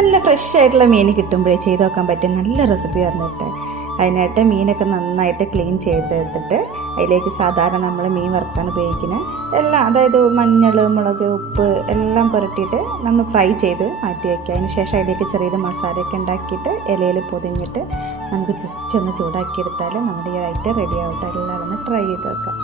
നല്ല ഫ്രഷ് ആയിട്ടുള്ള മീൻ കിട്ടുമ്പോഴേ ചെയ്ത് നോക്കാൻ പറ്റിയ നല്ല റെസിപ്പി പറഞ്ഞിട്ട് അതിനായിട്ട് മീനൊക്കെ നന്നായിട്ട് ക്ലീൻ ചെയ്തെടുത്തിട്ട് അതിലേക്ക് സാധാരണ നമ്മൾ മീൻ വറുക്കാൻ ഉപയോഗിക്കുന്ന. എല്ലാം അതായത് മഞ്ഞൾ മുളക് ഉപ്പ് എല്ലാം പുരട്ടിയിട്ട് നന്ന് ഫ്രൈ ചെയ്ത് മാറ്റി വയ്ക്കുക അതിന് ശേഷം അതിലേക്ക് ചെറിയൊരു മസാലയൊക്കെ ഉണ്ടാക്കിയിട്ട് ഇലയിൽ പൊതിഞ്ഞിട്ട് നമുക്ക് ജസ്റ്റ് ഒന്ന് ചൂടാക്കിയെടുത്താൽ നമ്മുടെ ഈ ഐറ്റം റെഡി ആവട്ടെ. എല്ലാവരും ഒന്ന് ട്രൈ ചെയ്ത് വെക്കാം